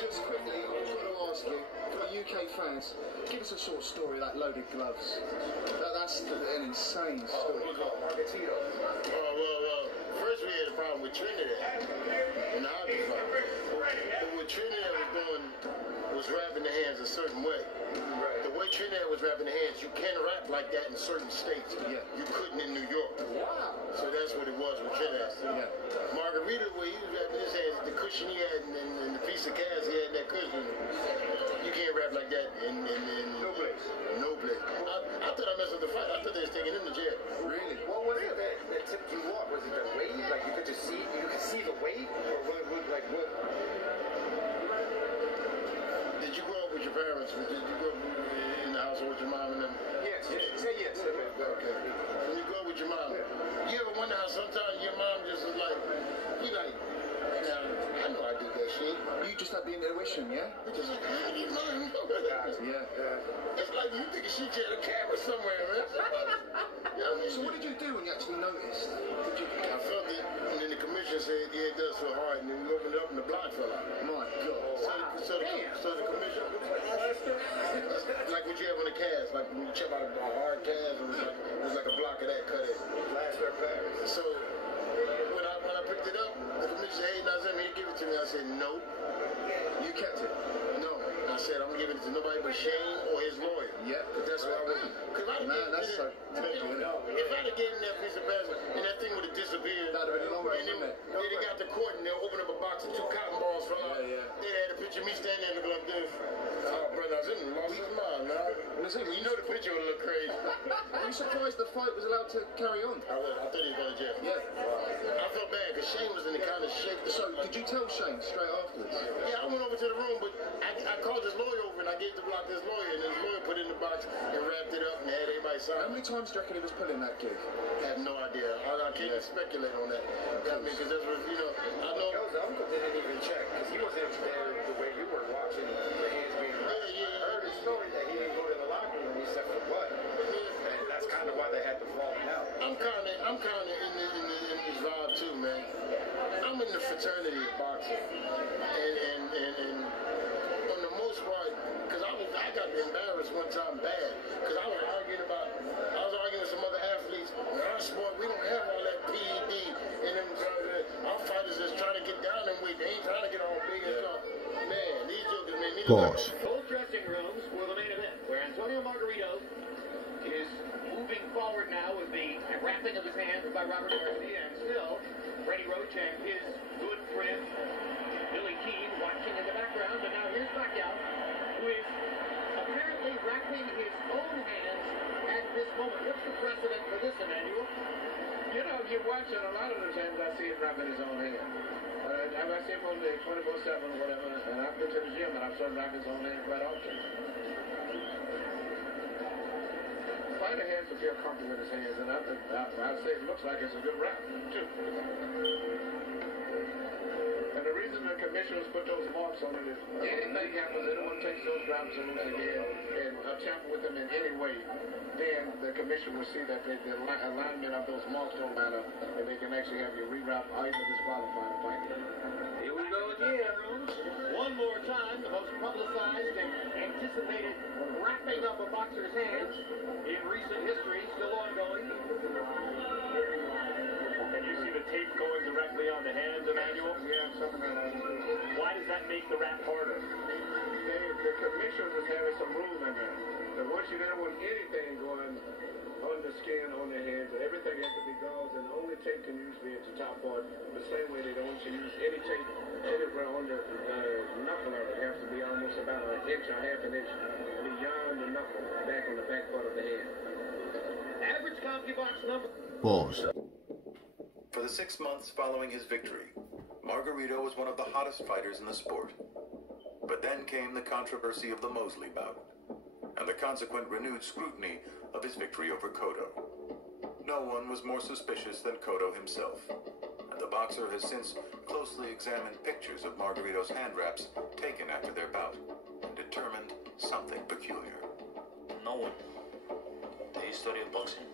Just quickly, I've got to ask you, for the UK fans, give us a short story of that loaded gloves. That's an insane story. Well, first we had a problem with Trinidad in the hockey fight. But what Trinidad was doing was wrapping the hands a certain way. The way Trinidad was wrapping the hands, you can wrap like that in certain states. Yeah. You couldn't in New York. Wow. So that's what it was with Jdeas. Yeah. Margarita, where he was wrapping his hands, the cushion he had and the piece of cast he had in that cushion, you can't wrap like that in no place. No place. I thought I messed up the fight. I thought they was taking him to jail. Really? What was it that tipped you off? Was it the weight? Like you could just see, the weight, or what? Did you grow up with your parents? Did you grow up in the household with your mom and them? Yes. Say yes. Okay. When you grow up with your mom, you ever wonder how sometimes your mom just is like, you like, now, I know I did that shit. You just had the intuition, yeah? It's just like, how did mom know that? Yeah. It's like you thinking she had a camera somewhere, man. So what did you do when you actually noticed? I felt it, and then the commissioner said, yeah, it does feel hard, and then we opened it up and the block fell out. My God. So the commissioner, like what you have on a cast, like when you chop out a hard cast, it was like a block of that cut in. So when I picked it up, the commissioner said, hey, Naseem, he give it to me. I said, no. You kept it? No. I said, I'm giving it to nobody but Shane or his lawyer. Yeah. Because that's what I want. Man, that's so typical, isn't it? If I'd have given that piece of plastic and that thing would have disappeared, that'd have been a long way, and then wouldn't it? they got to court and they'll open up a box and 2 cotton balls fell out. Yeah. They had a picture of me standing there looking like this. Oh, brother, I was in the lost his mind, man. You know the picture would look crazy. Are you surprised the fight was allowed to carry on? I thought he was going to jail. Yeah. I felt bad because Shane was in the kind of shape. So, did you tell Shane straight afterwards? Yeah, I went over to the room, but I called his lawyer over and I gave the block to his lawyer, and his lawyer put it in the box and wrapped it up and had everybody sign. How many times do you reckon he was pulling that gig? I have no idea. I can't even speculate on that. I mean, because that's what, I know. His uncle didn't even check, because he wasn't there the way you were watching the hands being wrapped. Yeah. I heard his story that he didn't go to the locker room except for blood. And that's kind of why they had to fall out. I'm kind of in this vibe too, man. I'm in the fraternity of boxing, and on the most part, because I got embarrassed one time bad, because I was arguing with some other athletes. In our sport, we don't have all that PED, and them our fighters is trying to get down in weight. They ain't trying to get all big and stuff. Man, these jokers made me look like Both dressing rooms for the main event, where Antonio Margarito is moving forward now with the wrapping of his hands by Robert Garcia, and still Freddie Roach and his good friend Billy Keane watching in the background. And now here's Pacquiao, who is apparently wrapping his own hands at this moment. What's the precedent for this, Emmanuel? You know, you're watching a lot of the times I see him wrapping his own hand. I see him on the 24/7 or whatever, and I've been to the gym and I've seen him wrap his own hand quite often. Fighter has to feel comfortable with his hands, and I'd say it looks like it's a good wrap, too. And the reason the commissioners put those marks on it is anything happens, anyone takes those wraps on again and tamper with them in any way, then the commission will see that the alignment of those marks don't matter, and they can actually have you rewrap or even disqualify the fight. Here we go again. One more time, the most publicized and anticipated wrapping up a boxer's hands in recent history, still ongoing. And you see the tape going directly on the hands, Emmanuel? Yeah, something like that. Why does that make the wrap harder? The commissioners is having some rules in there. So once you don't want anything going on the skin, on the hands, everything has to be gauze, and only tape can usually at the top part. The same way they don't want you to use any tape anywhere on the knuckle area. It has to be almost about an inch or half an inch beyond the knuckle, back on the back part of the hand. Average CompuBox number. Pause. For the 6 months following his victory, Margarito was one of the hottest fighters in the sport. But then came the controversy of the Mosley bout, and the consequent renewed scrutiny of his victory over Cotto. No one was more suspicious than Cotto himself, and the boxer has since closely examined pictures of Margarito's hand wraps taken after their bout, and determined something peculiar. No one in the history of boxing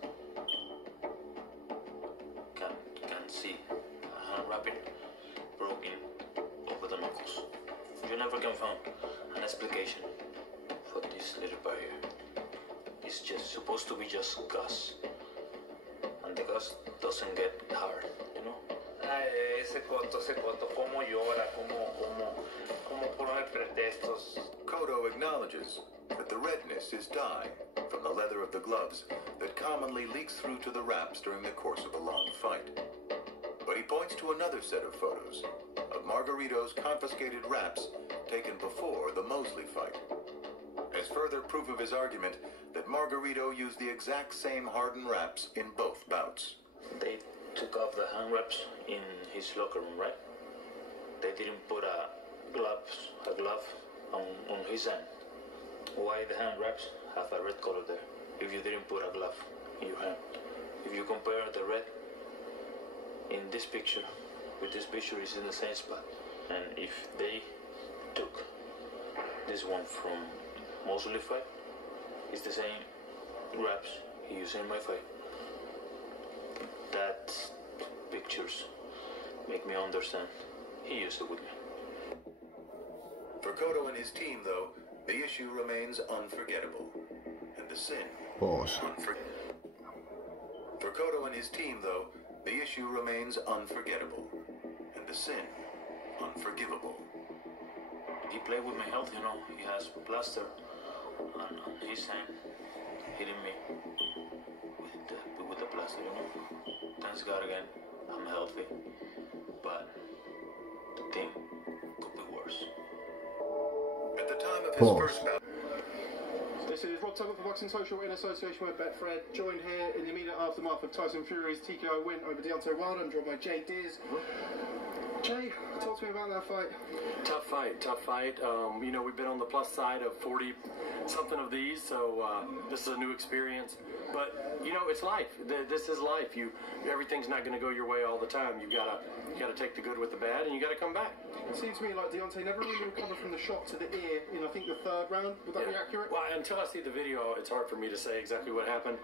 can see a hand wrapping broken over the knuckles. You know never can find an explanation for this little barrier. It's just supposed to be just gas, and the gas doesn't get hard, you know. Ese cotto, cómo llora, cómo pone pretextos. Cotto acknowledges that the redness is dye from the leather of the gloves that commonly leaks through to the wraps during the course of a long fight. But he points to another set of photos of Margarito's confiscated wraps taken before the Mosley fight, as further proof of his argument that Margarito used the exact same hardened wraps in both bouts. They took off the hand wraps in his locker room, right? They didn't put a glove on his hand. Why the hand wraps have a red color there if you didn't put a glove in your hand? If you compare the red in this picture with this picture, is in the same spot. And if they took this one from Mosley fight, it's the same wraps he used in my fight. That pictures make me understand he used it with me. For Cotto and his team, though, the issue remains unforgettable, and the sin unforgettable. For Cotto and his team, though, the issue remains unforgettable, and the sin unforgivable. He played with my health, you know. He has plaster on his hand, hitting me with the plaster, you know. Thanks God again, I'm healthy, but the thing could be worse. At the time of his first bout. This is Rob Tugger for Boxing Social in association with Betfred, joined here in the immediate aftermath of Tyson Fury's TKO win over Deontay Wilder. I'm joined by Jdeas. Jay, talk to me about that fight. Tough fight. You know, we've been on the plus side of 40-something of these, so this is a new experience. But you know, it's life. This is life. Everything's not going to go your way all the time. You gotta take the good with the bad, and you gotta come back. It seems to me like Deontay never really recovered from the shot to the ear in, I think, the third round. Would that be accurate? Well, until I see the video, it's hard for me to say exactly what happened.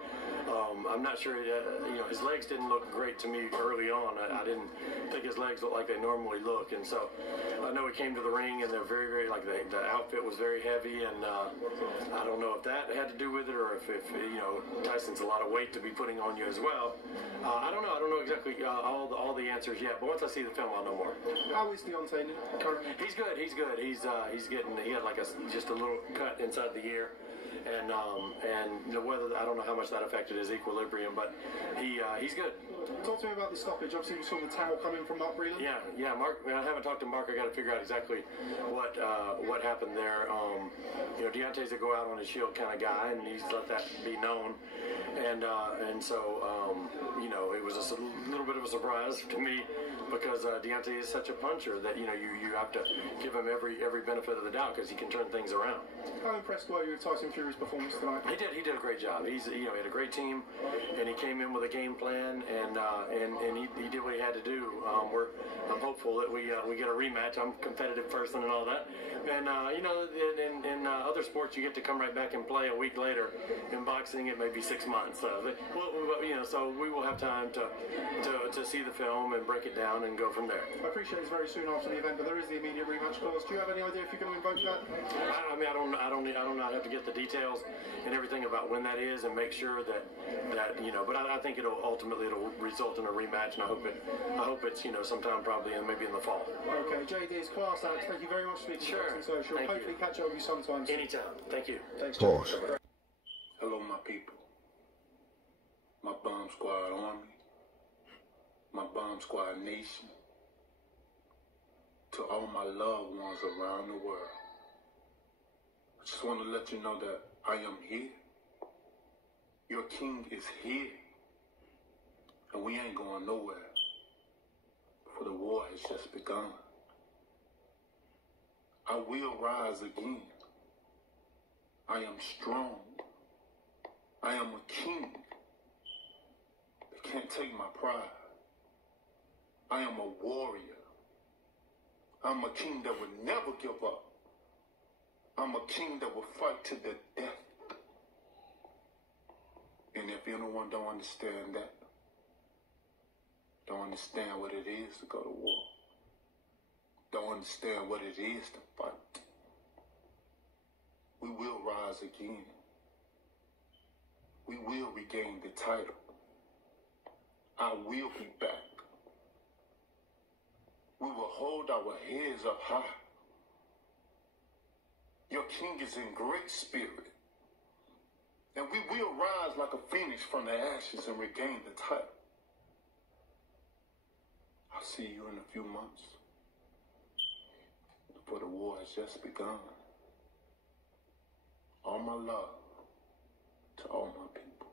I'm not sure. You know, his legs didn't look great to me early on. I didn't think his legs looked like they normally look, and so I know he came to the ring, and they're very like the outfit was very heavy, and I don't know if that had to do with it, or if you know, Tyson's a lot of weight to be putting on you as well. I don't know exactly all the answers yet, but once I see the film, I'll know more. How is Deontay currently? He's good. He had like just a little cut inside the ear, and you know, whether I don't know how much that affected his equilibrium, but he's good. Talk to me about the stoppage. Obviously, we saw the towel coming from Mark Breland. Yeah. Mark. I haven't talked to Mark. I got to figure out exactly what happened there. You know, Deontay's a go out on his shield kind of guy, and he's let that be known. And so you know, it was just a little bit of a surprise to me, because Deontay is such a puncher that you know you have to give him every benefit of the doubt, because he can turn things around. How impressed were you with Tyson Fury's performance tonight? He did a great job. He had a great team, and he came in with a game plan, and he did what he had to do. I'm hopeful that we get a rematch. I'm a competitive person and all that, and you know, in other sports you get to come right back and play a week later. In boxing, it may be 6 months. You know, so we will have time to see the film and break it down and go from there. I appreciate it's very soon after the event, but there is the immediate rematch clause. Do you have any idea if you're going to invoke that? I mean, I don't know. I have to get the details and everything about when that is, and make sure that you know. But I think it'll result in a rematch, and I hope it's you know, sometime probably maybe in the fall. Okay, Jdeas, class act. Thank you very much for speaking to Boxing Social. Hopefully catch up with you sometime. Anytime. Thank you. Thanks, Pause. Hello, my people. My Bomb Squad Army. My Bomb Squad Nation. To all my loved ones around the world. I just want to let you know that I am here. Your king is here. And we ain't going nowhere. For the war has just begun. I will rise again. I am strong. I am a king. They can't take my pride. I am a warrior. I'm a king that will never give up. I'm a king that will fight to the death. And if anyone don't understand that, don't understand what it is to go to war, don't understand what it is to fight, we will rise again. We will regain the title. I will be back. We will hold our heads up high. Your king is in great spirit. And we will rise like a phoenix from the ashes and regain the title. I'll see you in a few months. For the war has just begun. All my love to all my people.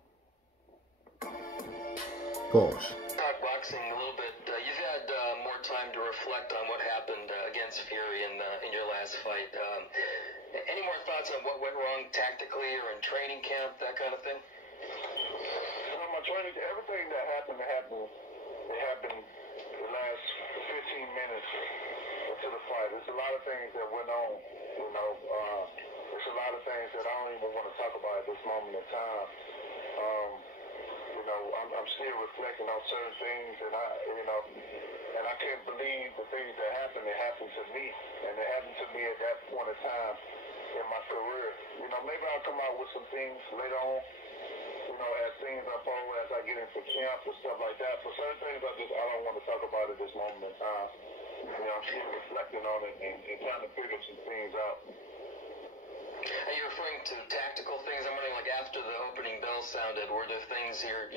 Pause. Talk boxing a little bit. You've had more time to reflect on what happened against Fury in your last fight. Any more thoughts on what went wrong tactically or in training camp, that kind of thing? My training, everything that happened, it happened the last 15 minutes to the fight. There's a lot of things that went on, there's a lot of things that I don't even want to talk about at this moment in time. I'm still reflecting on certain things, and I can't believe the things that happened. It happened to me, and it happened to me at that point in time in my career. Maybe I'll come out with some things later on, as things unfold, as I get into camp and stuff like that. But certain things I don't want to talk about at this moment in time. I'm still reflecting on it and trying to figure some things out. Are you referring to tactical things? I'm wondering, like, after the opening bell sounded, were there things you're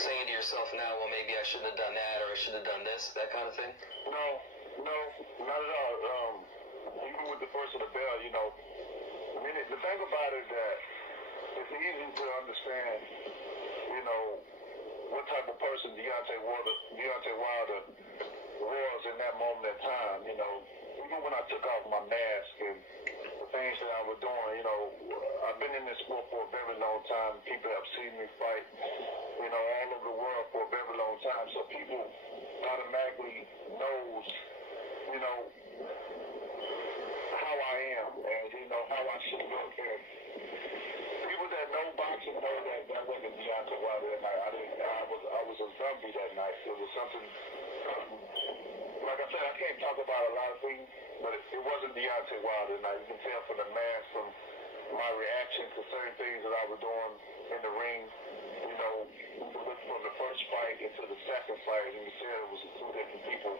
saying to yourself now, well, maybe I shouldn't have done that, or I should have done this, that kind of thing? No, not at all. Even with the first of the bell, the thing about it is that it's easy to understand, what type of person Deontay Wilder was in that moment in time. Even when I took off my mask and the things that I was doing, I've been in this sport for a very long time. People have seen me fight, all over the world for a very long time. So people automatically knows, how I am and, how I should look. And people that know boxing know that wasn't Deontay Wilder that night. I was a zombie that night. It was something, like I said, I can't talk about a lot of things, but it wasn't Deontay Wilder that night. You can tell from the mask, from my reaction to certain things that I was doing in the ring, from the first fight into the second fight, and you can tell it was two different people,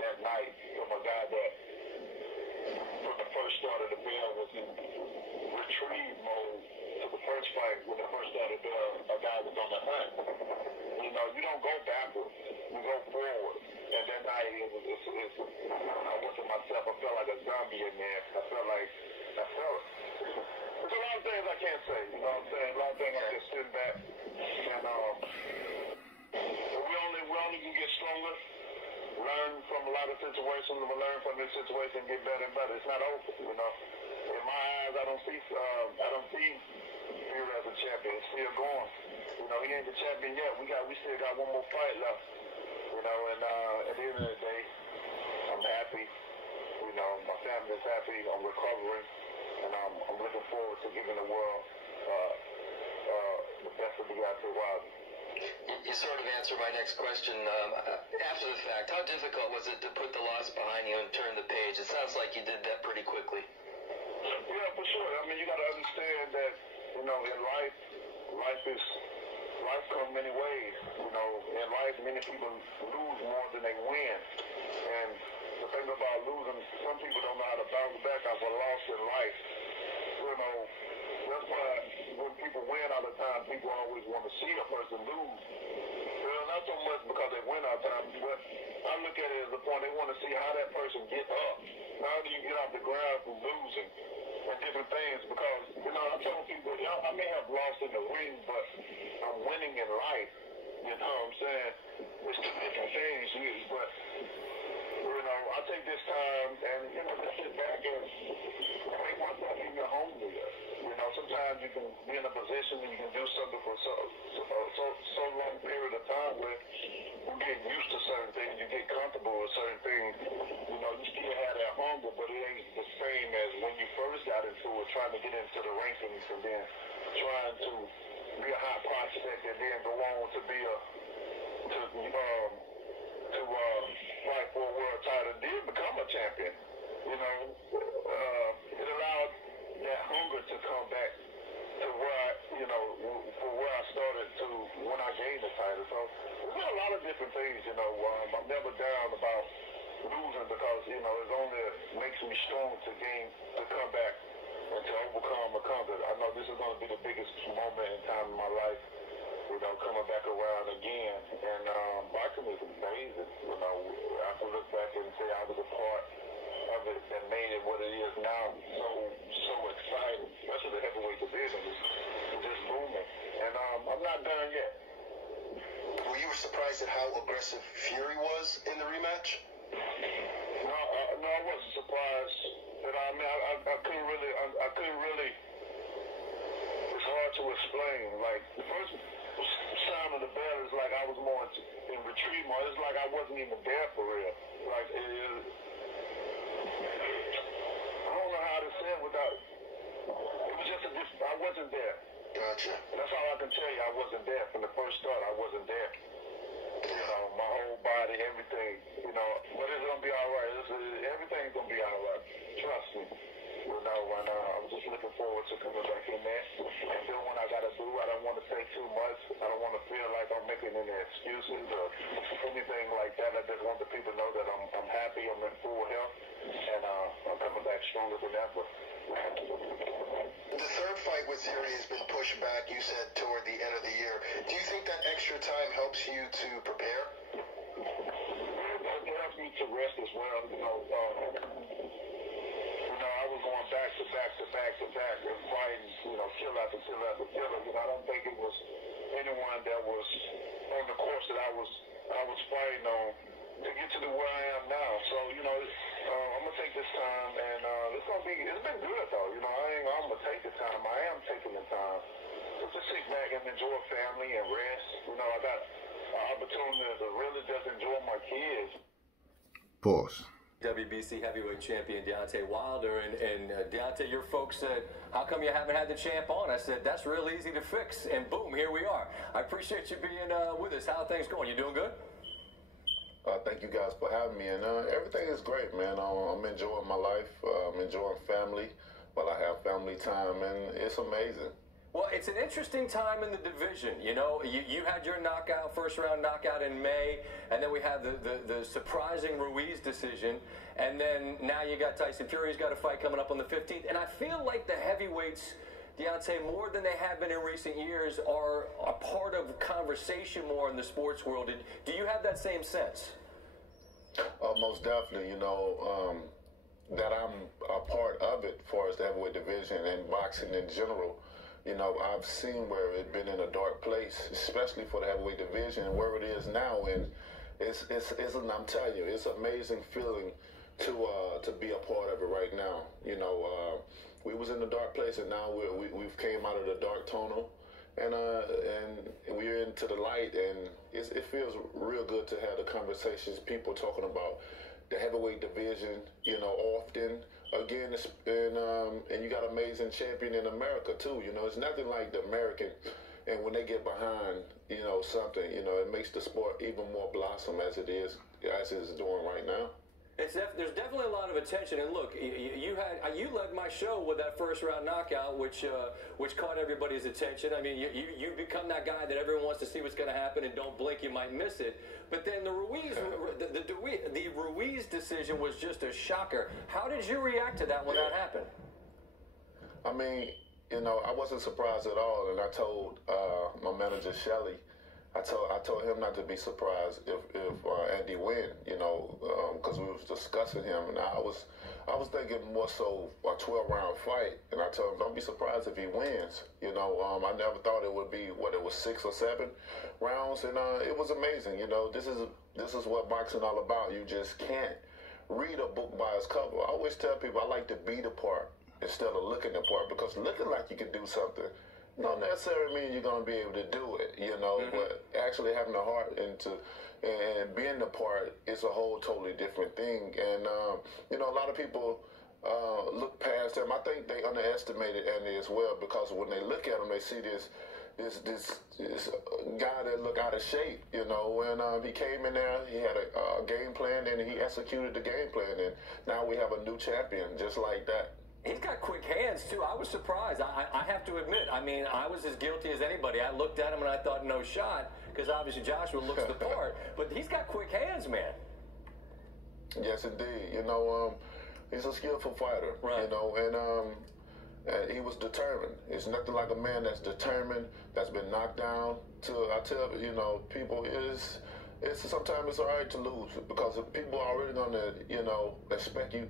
that night, from a guy that from the first start of the bell was in retrieve mode to the first fight. When the first started the bell, a guy was on the hunt. You don't go backwards, you go forward. And that night, I wasn't myself. I felt like a zombie in there. I felt there's a lot of things I can't say. You know what I'm saying? A lot of things I just sit back and we only can get stronger. Learn from a lot of situations. We learn from this situation and get better and better. It's not over, In my eyes, I don't see Fury as a champion. It's still going. He ain't the champion yet. We still got one more fight left. And at the end of the day, I'm happy. My family's happy. I'm recovering, and I'm looking forward to giving the world the best of Deontay Wilder. You sort of answered my next question. After the fact, how difficult was it to put the loss behind you and turn the page? It sounds like you did that pretty quickly. Yeah, for sure. You got to understand that, in life comes many ways. In life, many people lose more than they win. And the thing about losing, some people don't know how to bounce back off a loss in life. That's why when people win all the time, people always want to see a person lose. Not so much because they win all the time, but I look at it as a point, they want to see how that person get up. How do you get off the ground from losing and different things? Because, I tell people, I may have lost in the ring, but I'm winning in life. You know what I'm saying? It's two different things, but, I take this time and, just sit back and make myself even hungrier. Sometimes you can be in a position and you can do something for so long period of time where you get used to certain things, you get comfortable with certain things. You still have that hunger, but it ain't the same as when you first got into it, trying to get into the rankings and then trying to be a high prospect and then go on to be fight for a world title and then become a champion. come back to where from where I started to when I gained the title. So there's been a lot of different things, I'm never down about losing because, it only makes me strong to come back and to overcome or conquer. I know this is going to be the biggest moment in time in my life, coming back around again. And boxing is amazing. I can look back and say I was a part of it that made it what it is now. So exciting, especially the heavyweight division is just booming. And I'm not done yet. Were you surprised at how aggressive Fury was in the rematch? No, I wasn't surprised. But I couldn't really. It's hard to explain. Like the first sound of the bell is like I was more in retreat mode. It's like I wasn't even there for real. Like I don't know how to say it without. It was just I wasn't there. Gotcha. That's all I can tell you. I wasn't there from the first start. I wasn't there. My whole body, everything. But it's gonna be all right. Everything's gonna be all right. Trust me. I'm just looking forward to coming back in there and doing what I gotta do. I don't want to say too much. I don't want to feel like I'm making any excuses or anything like that. I just want the people to know that I'm happy. I'm in full health, and I'm coming back stronger than ever. The third fight with Fury has been pushed back, you said, toward the end of the year. Do you think that extra time helps you to prepare? It helps me to rest as well. I was going back to back and fighting, kill after kill after kill. I don't think it was anyone that was on the course that I was fighting on to get to where I am now. So, I'm gonna take this time, and it's been good though. I'm gonna take the time. I am taking the time to just sit back and enjoy family and rest. I got an opportunity to really just enjoy my kids. Pause. WBC heavyweight champion Deontay Wilder, and Deontay, your folks said, how come you haven't had the champ on? I said, that's real easy to fix, and boom, here we are. I appreciate you being with us. How are things going? You doing good? Thank you guys for having me, and everything is great, man. I'm enjoying my life. I'm enjoying family while I have family time, and it's amazing. Well, it's an interesting time in the division. You had your first round knockout in May, and then we had the surprising Ruiz decision, and then now you got Tyson Fury's got a fight coming up on the 15th, and I feel like the heavyweights, Deontay, more than they have been in recent years, are a part of conversation more in the sports world. Do you have that same sense? Most definitely, that I'm a part of it as far as the heavyweight division and boxing in general. I've seen where it's been in a dark place, especially for the heavyweight division, and where it is now. And I'm telling you, it's an amazing feeling to be a part of it right now. We was in the dark place, and now we've came out of the dark tunnel, and we're into the light, and it feels real good to have the conversations, people talking about the heavyweight division, often. Again, and you got an amazing champion in America too. It's nothing like the American, and when they get behind, something, it makes the sport even more blossom as it is doing right now. There's definitely a lot of attention, and look, you led my show with that first round knockout, which caught everybody's attention. I mean, you become that guy that everyone wants to see what's going to happen, and don't blink, you might miss it. But then the Ruiz decision was just a shocker. How did you react to that when that happened? I mean, I wasn't surprised at all, and I told my manager Shelly, I told him not to be surprised if Andy win, because we was discussing him, and I was thinking more so a 12-round fight, and I told him don't be surprised if he wins. I never thought it would be it was 6 or 7 rounds, and it was amazing. This is what boxing all about. You just can't read a book by its cover. I always tell people I like to be the part instead of looking the part, because looking like you can do something don't necessarily mean you're going to be able to do it, but actually having the heart and being the part is a whole totally different thing. And, a lot of people look past him. I think they underestimated Andy as well, because when they look at him, they see this guy that look out of shape, and he came in there, he had a game plan, and he executed the game plan, and now we have a new champion just like that. He's got quick hands, too. I was surprised. I have to admit. I mean, I was as guilty as anybody. I looked at him and I thought, no shot, because obviously Joshua looks the part. But he's got quick hands, man. Yes, indeed. You know, he's a skillful fighter, right. You know, and he was determined. It's nothing like a man that's determined, that's been knocked down. I tell you know, people sometimes it's all right to lose because people are already gonna, you know, expect you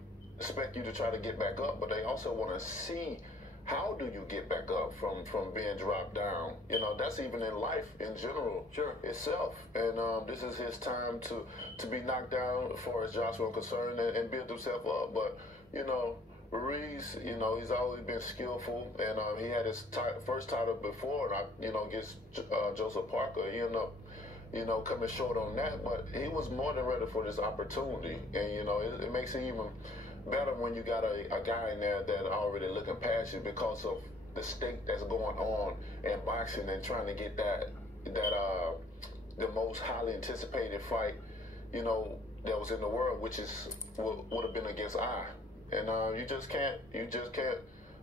to try to get back up, but they also want to see how do you get back up from being dropped down. You know, that's even in life in general itself. And this is his time to be knocked down as far as Joshua is concerned and build himself up. But, you know, Ruiz, you know, he's always been skillful, and he had his first title before, you know, against Joseph Parker. He ended up, you know, coming short on that, but he was more than ready for this opportunity. And, you know, it makes it even better when you got a guy in there that already looking past you because of the stake that's going on in boxing and trying to get the most highly anticipated fight, you know, that was in the world, which would have been against I. And you just can't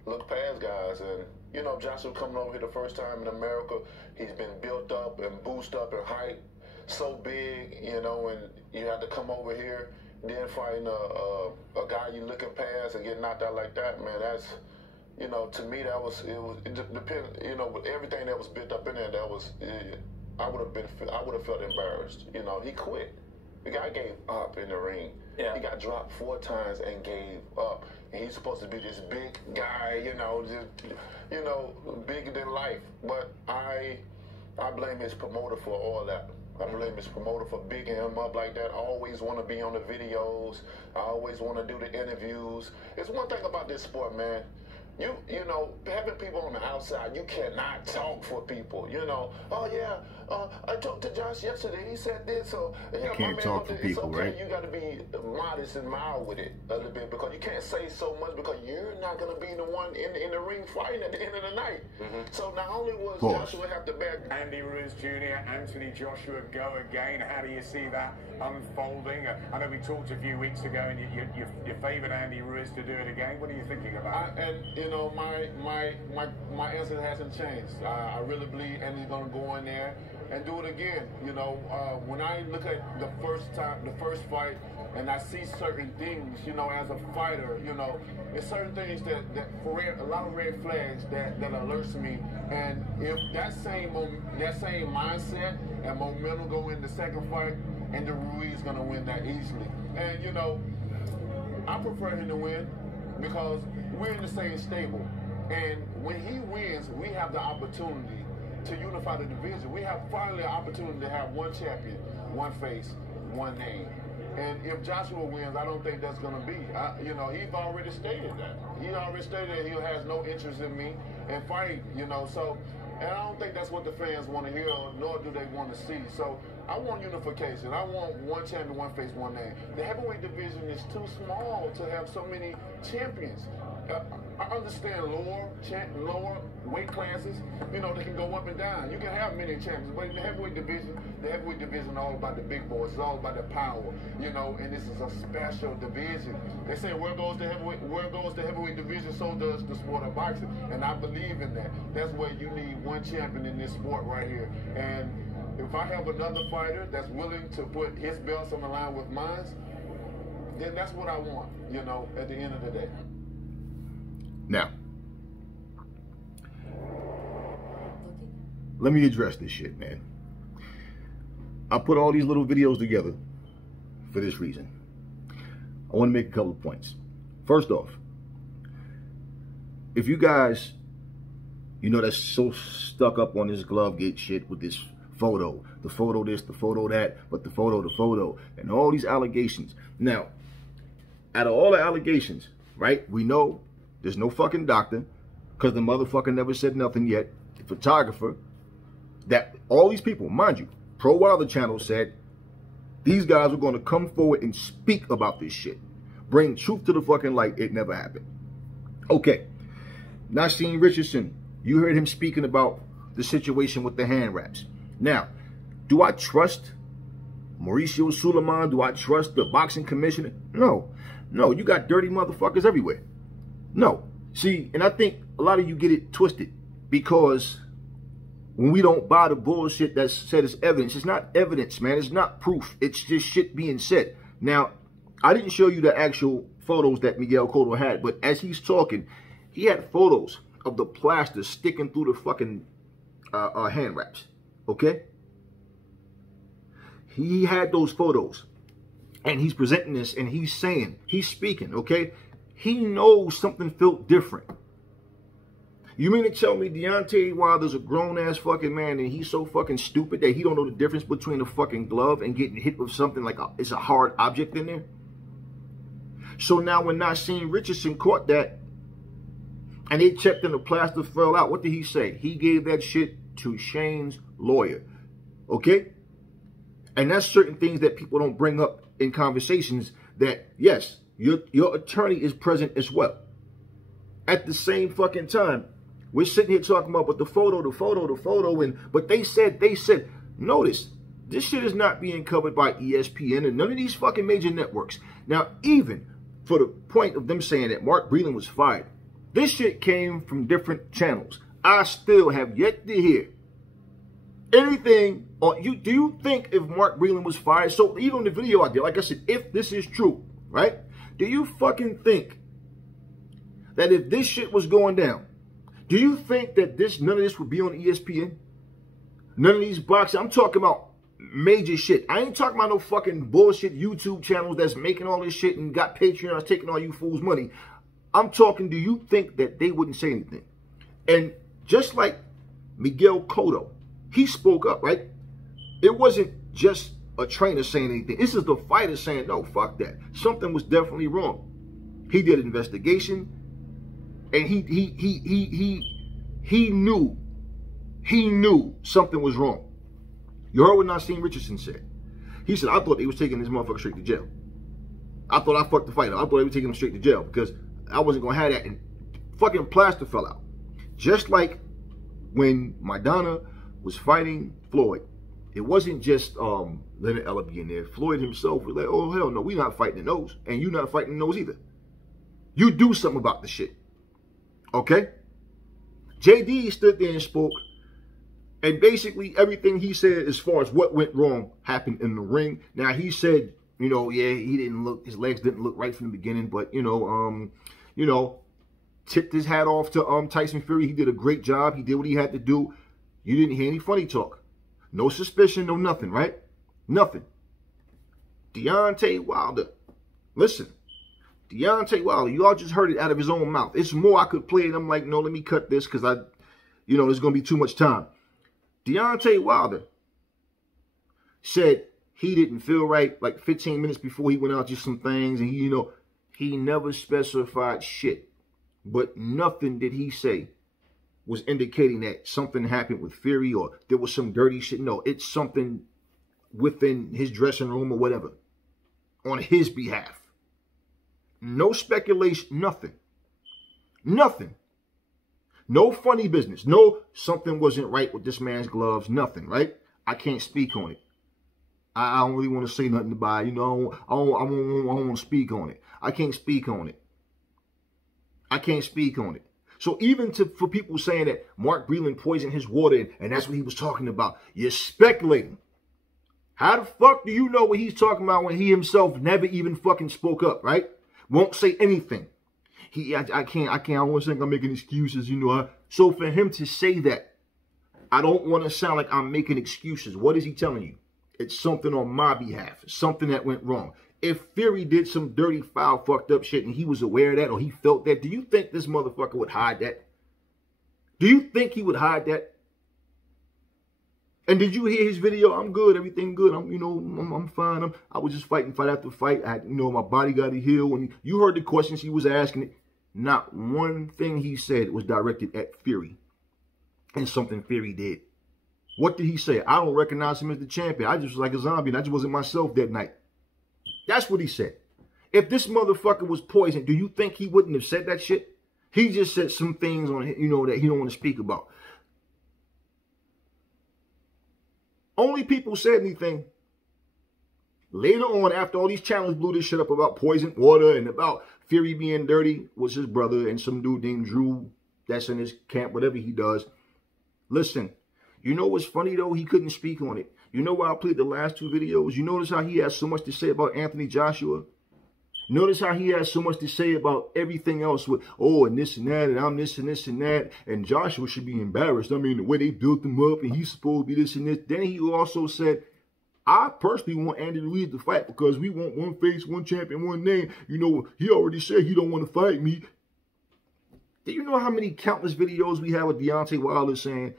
look past guys. And you know, Joshua coming over here the first time in America, he's been built up and boosted up in height, so big, you know, and you had to come over here. Then fighting a guy you looking past and getting knocked out like that, man, that's, you know, to me it depends, you know, with everything that was built up in there, I would have felt embarrassed. You know, he quit. The guy gave up in the ring. Yeah. He got dropped 4 times and gave up. And he's supposed to be this big guy, you know, bigger than life. But I blame his promoter for all that. I blame his promoter for bigging him up like that. I always want to be on the videos. I always want to do the interviews. It's one thing about this sport, man. You know, having people on the outside, you cannot talk for people. You know, oh yeah, I talked to Josh yesterday. He said this. So you can't talk for people, okay. Right? You got to be modest and mild with it a little bit because you can't say so much because you're not gonna be the one in the ring fighting at the end of the night. So not only was Joshua have to bear. Andy Ruiz Jr., Anthony Joshua go again. How do you see that unfolding? I know we talked a few weeks ago, and you favoured Andy Ruiz to do it again. What are you thinking about? You know, my answer hasn't changed. I really believe Andy's gonna go in there and do it again. You know, when I look at the first fight, and I see certain things, you know, as a fighter, you know, it's certain things that a lot of red flags that alerts me. And if that same mindset and momentum go in the second fight, and the Ruiz gonna win that easily. And you know, I prefer him to win because we're in the same stable. And when he wins, we have the opportunity to unify the division. We have finally an opportunity to have one champion, one face, one name. And if Joshua wins, I don't think that's going to be. You know, he's already stated that. He already stated that he has no interest in me and fight, you know. So, and I don't think that's what the fans want to hear, nor do they want to see. So I want unification. I want one champion, one face, one name. The heavyweight division is too small to have so many champions. I understand lower weight classes, you know, they can go up and down. You can have many champions, but in the heavyweight division is all about the big boys. It's all about the power, you know, and this is a special division. They say where goes the heavyweight division, so does the sport of boxing. And I believe in that. That's where you need one champion in this sport right here. And if I have another fighter that's willing to put his belts on the line with mine, then that's what I want, you know, at the end of the day. Now, let me address this shit, man. I put all these little videos together for this reason. I want to make a couple of points. First off, if you guys, you know, that's so stuck up on this glove gate shit with this photo, the photo this, the photo that, but the photo, and all these allegations. Now, out of all the allegations, right, we know there's no fucking doctor, because the motherfucker never said nothing yet. The photographer, that all these people, mind you, Pro Wilder channel said these guys were going to come forward and speak about this shit. Bring truth to the fucking light. It never happened. Okay. Naseem Richardson, you heard him speaking about the situation with the hand wraps. Now, do I trust Mauricio Suleiman? Do I trust the boxing commissioner? No. No, you got dirty motherfuckers everywhere. No. See, and I think a lot of you get it twisted because when we don't buy the bullshit that's said as evidence, it's not evidence, man. It's not proof. It's just shit being said. Now, I didn't show you the actual photos that Miguel Cotto had, but as he's talking, he had photos of the plaster sticking through the fucking hand wraps, okay? He had those photos, and he's presenting this, and he's saying, he's speaking, okay? He knows something felt different. You mean to tell me Deontay Wilder's a grown-ass fucking man and he's so fucking stupid that he don't know the difference between a fucking glove and getting hit with something like it's a hard object in there? So now when Naseem Richardson caught that and they checked and the plaster fell out, what did he say? He gave that shit to Shane's lawyer, okay? And that's certain things that people don't bring up in conversations that, yes, your attorney is present as well. At the same fucking time, we're sitting here talking about, but the photo, but they said, notice, this shit is not being covered by ESPN and none of these fucking major networks. Now, even for the point of them saying that Mark Breland was fired, this shit came from different channels. I still have yet to hear anything on you. Do you think if Mark Breland was fired, so even the video I did, like I said, if this is true, right? Do you fucking think that if this shit was going down, do you think that none of this would be on ESPN? None of these boxes. I'm talking about major shit. I ain't talking about no fucking bullshit YouTube channels that's making all this shit and got Patreons taking all you fools' money. I'm talking, do you think that they wouldn't say anything? And just like Miguel Cotto, he spoke up, right? It wasn't just a trainer saying anything. This is the fighter saying, no, fuck that. Something was definitely wrong. He did an investigation. And he knew something was wrong. You heard what Naseem Richardson said. He said, I thought they was taking this motherfucker straight to jail. I thought I fucked the fighter. I thought they were taking him straight to jail because I wasn't going to have that. And fucking plaster fell out. Just like when Madonna was fighting Floyd. It wasn't just Leonard Ellaby in there. Floyd himself was like, oh, hell no, we not fighting the nose. And you not fighting the nose either. You do something about the shit. Okay? Jdeas stood there and spoke, and basically everything he said as far as what went wrong happened in the ring. Now he said, you know, yeah, his legs didn't look right from the beginning, but you know, tipped his hat off to Tyson Fury. He did a great job. He did what he had to do. You didn't hear any funny talk. No suspicion, no nothing, right? Nothing. Deontay Wilder. Listen. Deontay Wilder, you all just heard it out of his own mouth. It's more I could play, and I'm like, no, let me cut this because there's going to be too much time. Deontay Wilder said he didn't feel right like 15 minutes before he went out, just some things, and he never specified shit. But nothing did he say was indicating that something happened with Fury or there was some dirty shit. No, it's something within his dressing room or whatever on his behalf. No speculation, nothing. Nothing. No funny business. No, something wasn't right with this man's gloves. Nothing, right? I can't speak on it. I don't really want to say nothing about it. I don't want to speak on it. I can't speak on it. I can't speak on it. So even for people saying that Mark Breland poisoned his water and that's what he was talking about, you're speculating. How the fuck do you know what he's talking about when he himself never even fucking spoke up, right? Won't say anything. I don't want to think I'm making excuses, So for him to say that, I don't want to sound like I'm making excuses. What is he telling you? It's something on my behalf. Something that went wrong. If Fury did some dirty, foul, fucked up shit and he was aware of that or he felt that, do you think this motherfucker would hide that? Do you think he would hide that? And did you hear his video? I'm good, everything good. I'm fine. I was just fighting fight after fight. My body got to heal. And you heard the questions he was asking. Not one thing he said was directed at Fury and something Fury did. What did he say? I don't recognize him as the champion. I just was like a zombie and I just wasn't myself that night. That's what he said. If this motherfucker was poisoned, do you think he wouldn't have said that shit? He just said some things on that he don't want to speak about. Only people said anything Later on, after all these channels blew this shit up about poisoned water and about Fury being dirty, was his brother and some dude named Drew that's in his camp, whatever he does. Listen, you know what's funny though? He couldn't speak on it. You know why I played the last 2 videos? You notice how he has so much to say about Anthony Joshua? Notice how he has so much to say about everything else with, oh, and this and that, and I'm this and this and that, and Joshua should be embarrassed. I mean, the way they built him up, and he's supposed to be this and this. Then he also said, I personally want Andy Ruiz to fight because we want one face, one champion, one name. You know, he already said he don't want to fight me. Do you know how many countless videos we have with Deontay Wilder saying,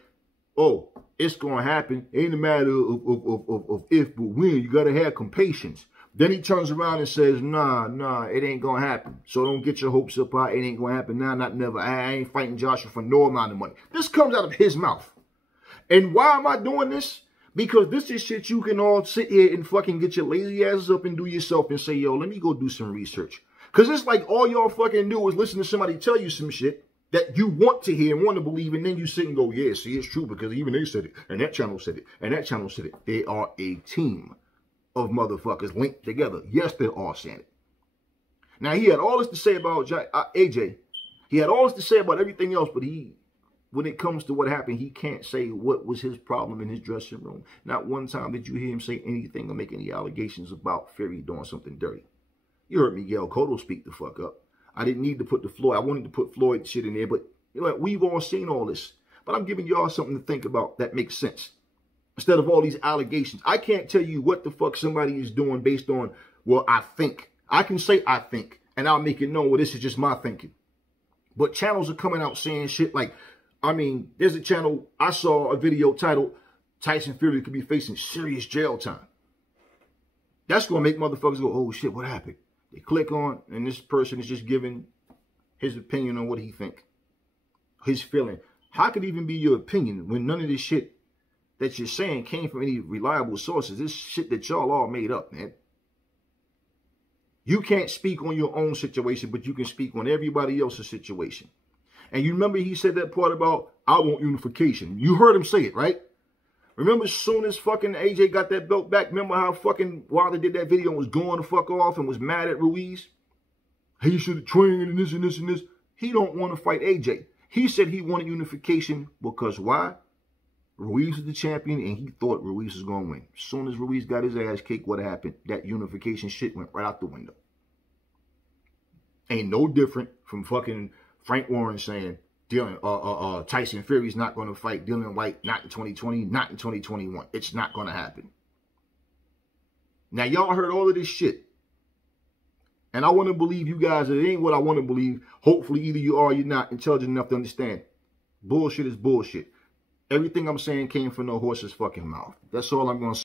oh, it's going to happen. It ain't a matter of if, but when. You got to have patience. Then he turns around and says, nah, it ain't going to happen. So don't get your hopes up high. It ain't going to happen now, not never. I ain't fighting Joshua for no amount of money. This comes out of his mouth. And why am I doing this? Because this is shit you can all sit here and fucking get your lazy asses up and do yourself and say, yo, let me go do some research. Because it's like all y'all fucking do is listen to somebody tell you some shit that you want to hear and want to believe, and then you sit and go, yeah, see, it's true because even they said it, and that channel said it, and that channel said it. They are a team of motherfuckers linked together. Yes, they're all saying it. Now, he had all this to say about AJ. He had all this to say about everything else, but when it comes to what happened, he can't say what was his problem in his dressing room. Not one time did you hear him say anything or make any allegations about Fury doing something dirty. You heard Miguel Cotto speak the fuck up. I didn't need to put the Floyd. I wanted to put Floyd shit in there, but you know, we've all seen all this. But I'm giving y'all something to think about that makes sense. Instead of all these allegations. I can't tell you what the fuck somebody is doing based on, well, I think. I can say I think, and I'll make it known, well, this is just my thinking. But channels are coming out saying shit like, I mean, there's a channel, I saw a video titled, Tyson Fury could be facing serious jail time. That's going to make motherfuckers go, oh shit, what happened? They click on, and this person is just giving his opinion on what he think. His feeling. How could it even be your opinion when none of this shit that you're saying came from any reliable sources? This shit that y'all all made up, man. You can't speak on your own situation, but you can speak on everybody else's situation. And you remember he said that part about, I want unification. You heard him say it, right? Remember as soon as fucking AJ got that belt back, remember how fucking Wilder did that video and was going the fuck off and was mad at Ruiz? He should have trained and this and this and this. He don't want to fight AJ. He said he wanted unification because why? Ruiz was the champion and he thought Ruiz was going to win. As soon as Ruiz got his ass kicked, what happened? That unification shit went right out the window. Ain't no different from fucking Frank Warren saying, Tyson Fury's not going to fight Dillian White, not in 2020, not in 2021. It's not going to happen. Now, y'all heard all of this shit. And I want to believe you guys, it ain't what I want to believe. Hopefully, either you are or you're not intelligent enough to understand. Bullshit is bullshit. Everything I'm saying came from no horse's fucking mouth. That's all I'm going to say.